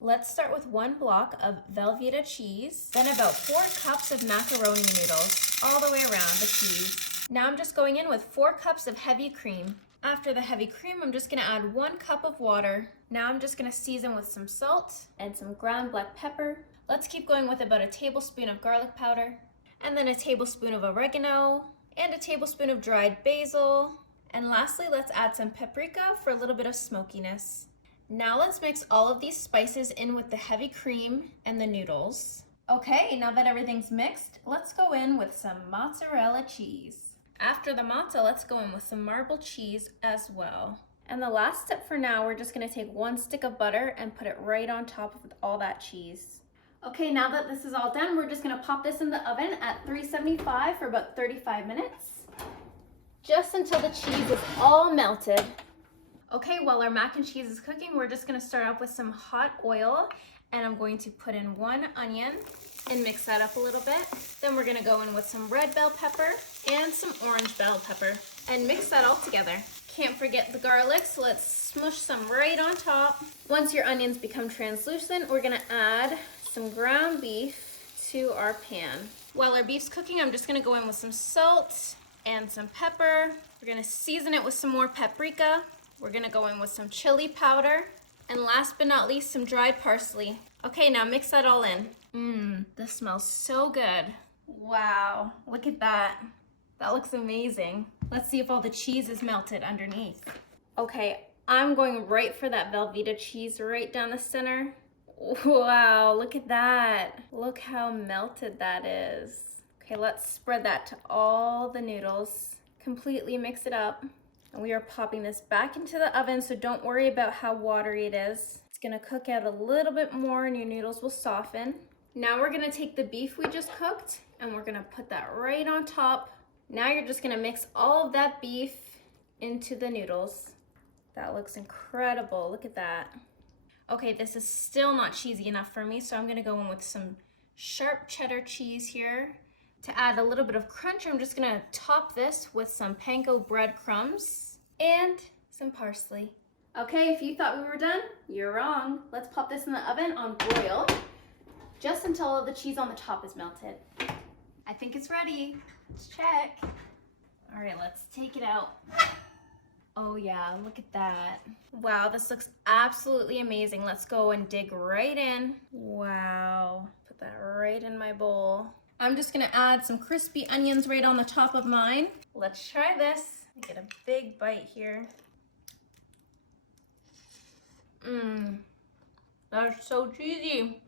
Let's start with 1 block of Velveeta cheese, then about 4 cups of macaroni noodles, all the way around the cheese. Now I'm just going in with 4 cups of heavy cream. After the heavy cream, I'm just gonna add 1 cup of water. Now I'm just gonna season with some salt and some ground black pepper. Let's keep going with about a tablespoon of garlic powder, and then a tablespoon of oregano, and a tablespoon of dried basil. And lastly, let's add some paprika for a little bit of smokiness. Now let's mix all of these spices in with the heavy cream and the noodles. Okay, now that everything's mixed, let's go in with some mozzarella cheese. After the mozza, let's go in with some marble cheese as well. And the last step for now, we're just gonna take 1 stick of butter and put it right on top of all that cheese. Okay, now that this is all done, we're just gonna pop this in the oven at 375 for about 35 minutes, just until the cheese is all melted. Okay, while our mac and cheese is cooking, we're just gonna start off with some hot oil, and I'm going to put in 1 onion and mix that up a little bit. Then we're gonna go in with some red bell pepper and some orange bell pepper and mix that all together. Can't forget the garlic, so let's smush some right on top. Once your onions become translucent, we're gonna add some ground beef to our pan. While our beef's cooking, I'm just gonna go in with some salt and some pepper. We're gonna season it with some more paprika. We're gonna go in with some chili powder, and last but not least, some dried parsley. Okay, now mix that all in. This smells so good. Wow, look at that. That looks amazing. Let's see if all the cheese is melted underneath. Okay, I'm going right for that Velveeta cheese right down the center. Wow, look at that. Look how melted that is. Okay, let's spread that to all the noodles. Completely mix it up. And we are popping this back into the oven, so don't worry about how watery it is. It's gonna cook out a little bit more and your noodles will soften. Now we're gonna take the beef we just cooked and we're gonna put that right on top. Now you're just gonna mix all of that beef into the noodles. That looks incredible, look at that. Okay, this is still not cheesy enough for me, so I'm gonna go in with some sharp cheddar cheese here. To add a little bit of crunch, I'm just gonna top this with some panko breadcrumbs and some parsley. Okay, if you thought we were done, you're wrong. Let's pop this in the oven on broil, just until all the cheese on the top is melted. I think it's ready. Let's check. All right, let's take it out. Oh yeah, look at that. Wow, this looks absolutely amazing. Let's go and dig right in. Wow, put that right in my bowl. I'm just gonna add some crispy onions right on the top of mine. Let's try this. Get a big bite here. That's so cheesy.